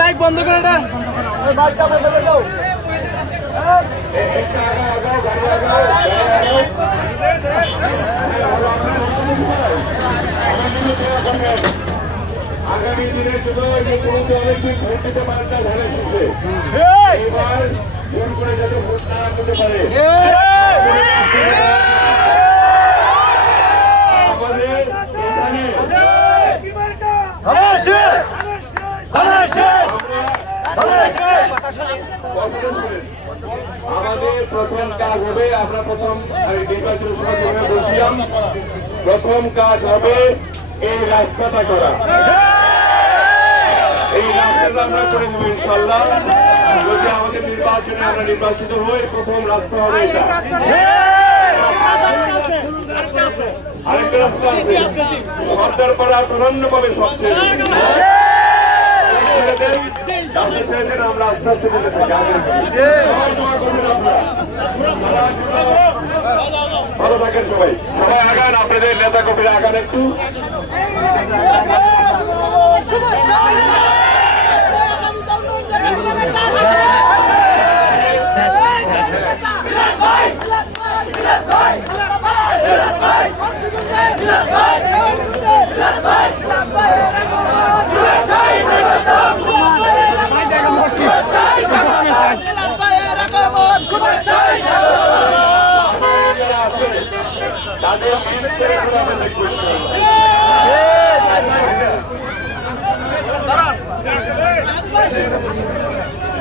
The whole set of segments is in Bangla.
মাইক বন্ধ করে না, মাইকটা বন্ধ করে দাও। আগামী দিনের জন্য অনেকদিন ভোট দিতে পারেন না, ধারে শুনছে এবার ভোট করে যাতে ভোট না করতে পারে। আমাদের প্রথম কাজ হবে, আমরা প্রথম নির্বাচন সভা বসছিলাম, প্রথম কাজ হবে এই রাস্তাটা করা। এই রাস্তাটা আমরা করে দেবো ইনশাল্লাহ। যদি আমাদের নির্বাচনে আমরা নির্বাচিত হই, প্রথম রাস্তা হবে এটা। আরেকটা রাস্তা আছে সর্দার পাড়া প্রাধান্য পাবে সবচেয়ে। আমরা আস্তে আস্তে বলে থাকি ভালো থাকেন সবাই, সবাই আগান, আপনাদের নেতা কর্মীরা আগান একটু।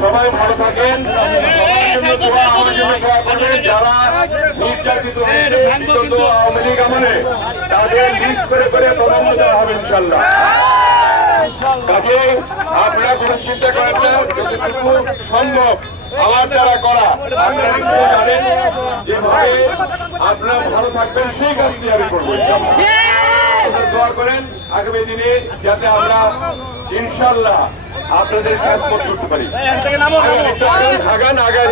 সবাই ভালো থাকেন, যারা নির্যাতিত আওয়ামী লীগ আমলে তাদের লিস্ট করে করে তদন্ত দেওয়া হবে ইনশাল্লাহ। কাজে আপনারা কোনো চিন্তা করেন না, যতটুকু সম্ভব আমার দ্বারা করা আপনারা নিশ্চয় জানেন, যেভাবে আপনারা ভালো থাকবেন সেই কাজটি আমি করবো। দোয়া করেন আগামী দিনে যাতে আমরা ইনশাল্লাহ আপনাদের কাজ করতে পারি। আগান আগান